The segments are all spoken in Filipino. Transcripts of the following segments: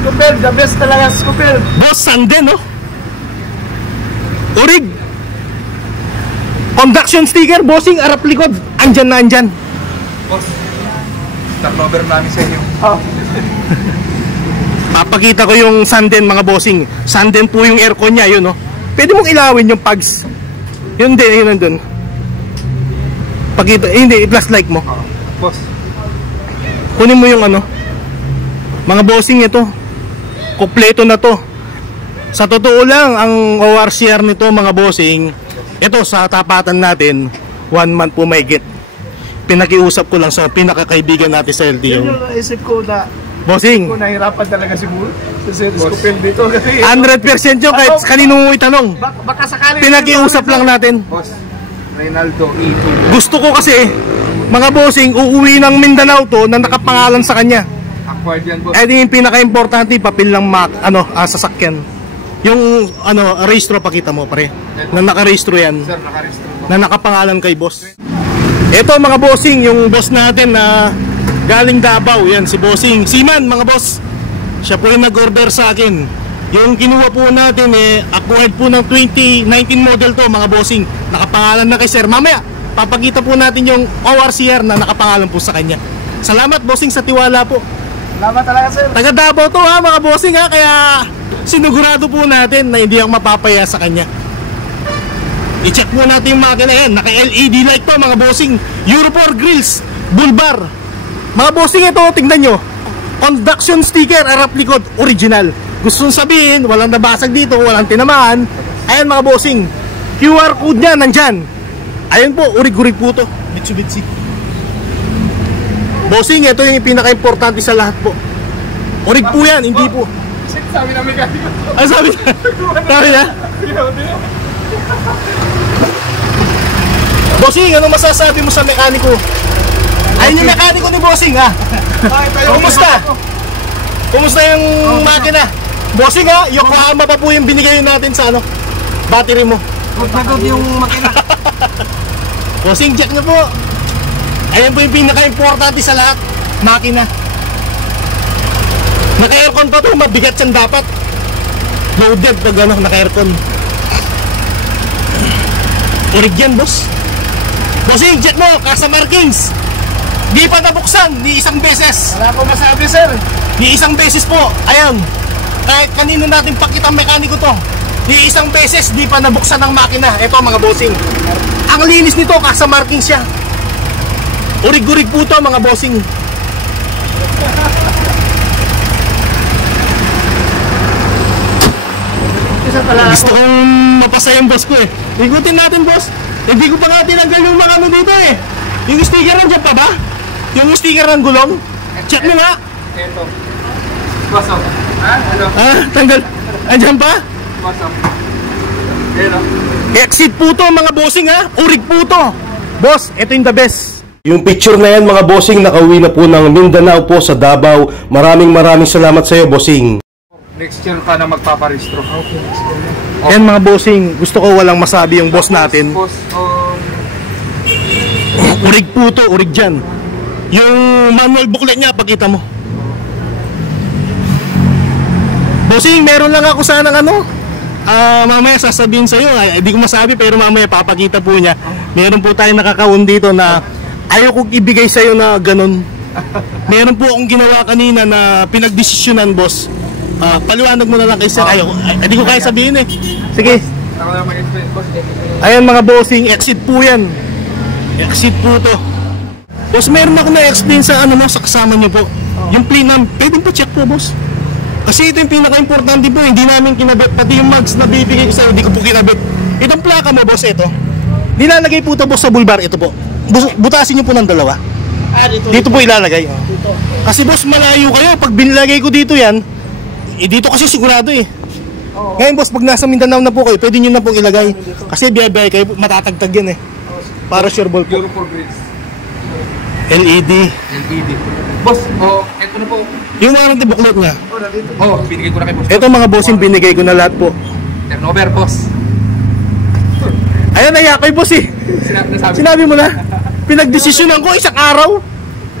Scoopel, the best talaga Scoopel. Boss, Sanden, no? Urig. Conduction sticker, bossing, harap likod. Andyan na, andyan. Boss, turnover namin sa inyo. Papakita ko yung Sanden, mga bossing. Sanden po yung aircon niya, yun, no? Pwede mong ilawin yung pugs. Yun din, yun nandun. Pakita, hindi, i-plus like mo. Boss. Kunin mo yung ano. Mga bossing, ito. Kompleto na to. Sa totoo lang, ang ORCR nito, mga bossing, ito sa tapatan natin, 1 month po mahigit. Pinakiusap ko lang sa pinakakaibigan natin sa LTO. Yun yung naisip ko na, bossing, kung nahirapan talaga siguro sa Scoopel dito. Kasi 100% yung kahit kanino mo itanong. baka sakali. Pinakiusap lang natin. Boss, Reynaldo E2. Gusto ko kasi, mga bossing, uuwi ng Mindanao to na nakapangalan sa kanya. Acquired yan, boss. Eh yung pinaka-importante, papel ng sasakyan. Yung rehistro, pakita mo pre. Na nakarehistro yan. Sir, nakarehistro po. Na nakapangalan kay boss. Ito mga bossing, yung boss natin na galing Davao. Yan si bossing Siman, mga boss. Siya po yung nag-order sa akin. Yung kinuha po natin acquired po ng 2019 model to, mga bossing. Nakapangalan na kay sir. Mamaya papakita po natin yung ORCR na nakapangalan po sa kanya. Salamat bossing sa tiwala po. Salamat talaga sir. Taga Davao to ha, mga bossing ha. Kaya sinugurado po natin na hindi ako mapapaya sa kanya. I-check po natin yung makina yan. Naka-LED light to, mga bossing. Euro 4 grills, bull bar. Mga bossing, ito tingnan nyo. Conduction sticker, harap likod, original. Gusto nung sabihin, walang nabasag dito, walang tinamaan. Ayan mga bossing, QR code niya nandyan. Ayan po, urig-urig po to. Mitsubishi. Bossing, ito yung pinaka-importante sa lahat po. Urig po yan, hindi po. Sabi na mekaniko. Ah, sabi na? Sabi na? Bossing, ano masasabi mo sa mekaniko? Ayun yung mekaniko ni Bossing ha. Kumusta? Kumusta yung makina? Bossing ha, Yokohama pa po yung binigay natin sa battery mo. Good na good yung makina. Bossing, check na po. Ayan po yung pinaka-importante sa lahat, makina. Naka-aircon pa to, mabigat siyang dapat. Loaded pag naka-aircon. Urig yan, boss. Bossing, check mo, kasa markings. Di pa nabuksan, ni isang beses. Wala ko masabi sir. Ni isang beses po, ayan. Kahit kanino natin pakitang mekaniko to, ni isang beses, di pa nabuksan ang makina. Ito mga bossing. Ang linis nito, kasa markings siya. Urig-urig po to, mga bossing. Gusto kong mapasa yung boss ko eh. Ikutin natin boss. Hindi ko pa nga tinanggal yung mga dito eh. Yung sticker nandiyan pa ba? Yung sticker ng gulong? Check mo nga. Ito. Pasok. Ha? Hello? Tanggal. Andiyan pa? Pasok. Hello? Exit po to mga bossing ha. Urig po to. Boss, ito yung the best. Yung picture na yan mga bossing, nakauwi na po ng Mindanao po sa Davao. Maraming salamat sa iyo bossing. Next year ka na magpaparehistro. Okay. Yan mga bossing, gusto ko walang masabi yung boss natin. Boss, urig po to, urig dyan. Yung manual booklet niya, pakita mo. Bossing, meron lang ako sana mamaya sasabihin sa'yo. Hindi ko masabi pero mamaya papakita po niya. Meron po tayong nakakaon dito na ayaw kong ibigay sa'yo na ganun. Meron po akong ginawa kanina na pinagdesisyonan boss. Paliwanag mo na lang kay sir. Hindi ko kaya sabihin eh. Sige. Ayan mga bossing, exit po yan. Exit po to. Boss, meron ako na-explain sa sa kasama niyo po. Yung plane pwedeng pa-check po boss. Kasi ito yung pinaka-importante po. Hindi namin kinabit. Pati yung mags na bibigay ko sa'yo, hindi ko po kinabit. Itong plaka mo boss, ito. Nilalagay po ito boss sa bulbar. Ito po. Butasin niyo po ng dalawa. Dito po ilalagay. Dito. Kasi boss, malayo kayo. Pag binilagay ko dito yan, dito kasi sigurado eh. Ngayon boss, pag nasa Mindanao na po kayo, pwede nyo na pong ilagay. Kasi biyay-biyay kayo, matatagtag yan eh. Para sure ball po. Euro 4 grids. LED. Boss, eto na po. Yung warranty booklet niya. Binigay ko na kay boss. Ito mga bossing, binigay ko na lahat po. Turnover, boss. Ayan, naya kay boss eh. Sinabi mo na. Pinagdesisyonan ko isang araw.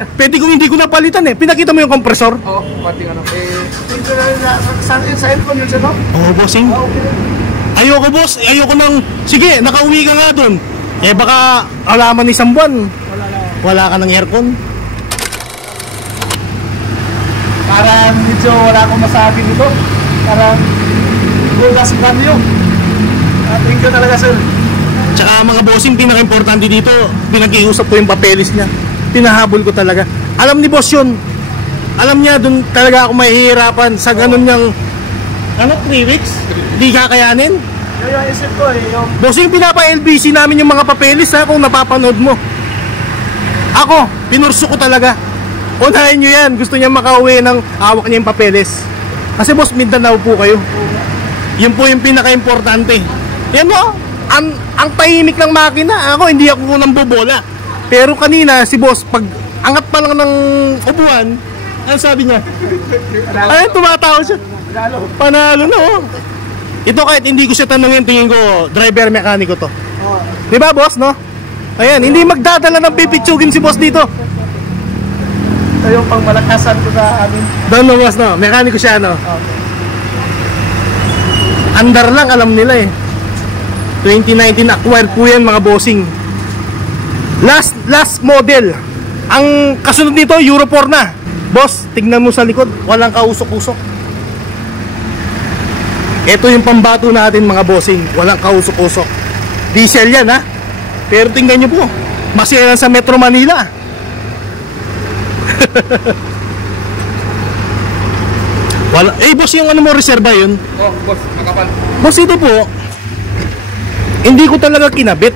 Pwede kung hindi ko napalitan eh. Pinakita mo yung kompresor? Oo, pati ano. Dito na sa cellphone yun siya, no? Oo, bossing. Ayoko, boss. Ayoko nang... Sige, nakauwi ka nga doon. Eh, baka alaman isang buwan. Wala ka ng aircon. Parang medyo wala akong masabi nito. Parang bukas brand new. Thank you talaga, sir. Tsaka mga bossing, pinaka-importante dito, pinag-iusap ko yung papeles niya. Tinahabol ko talaga. Alam ni boss yun. Alam niya, doon talaga ako mahihirapan sa ganun niyang... Ano, 3 weeks? Di kakayanin? Yung isip ko yung... Bossing, pinapa-LBC namin yung mga papeles ha, kung napapanood mo. Ako, pinurso ko talaga. Unahin nyo yan. Gusto niya makauwi ng hawak niya yung papeles. Kasi boss, Mindanao po kayo. Yun po yung pinaka-importante. Yan mo, ang tahimik ng makina. Ako, hindi ako nang bobola. Pero kanina, si boss, pag angat pa lang ng upuan, ano sabi niya? Ay, tumatawa siya. Panalo na oh. Ito kahit hindi ko siya tanungin, tingin ko, driver mekaniko to. Di ba boss, no? Ayan, hindi magdadala ng pipitsugin si boss dito. Ito yung pangmalakasan ko sa amin. Doon no boss, no? Mekaniko siya, no? Andar lang, alam nila eh. 2019 acquired po yan mga bossing. Last model. Ang kasunod nito, Euro 4 na. Boss, tignan mo sa likod, walang kausok-usok. Ito yung pambato natin mga bossing, walang kausok-usok. Diesel yan ha. Pero tingnan nyo po, masaya sa Metro Manila. Wala. Eh boss, yung ano mo, reserva yun? Oh, boss, makapal. Boss, ito po, hindi ko talaga kinabit.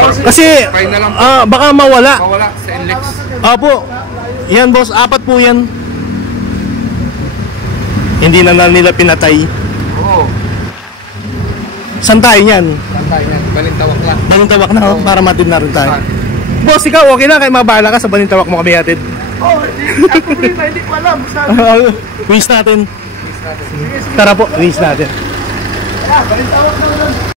Kasi Try na lang po. baka mawala. Mawala sa NLEX. Apo. Yan boss, 4 po yan. Hindi na nila pinatay. Oo. Saan tayo yan? Saan tayo yan? Balintawak lang. Balintawak na Oo. para matid na rin tayo. Saan? Boss, ikaw okay na? Kaya mabahala ka sa Balintawak mo kami hatid. Hindi ko alam. Wins natin. Please natin. Tara po, wins natin. Balintawak na lang.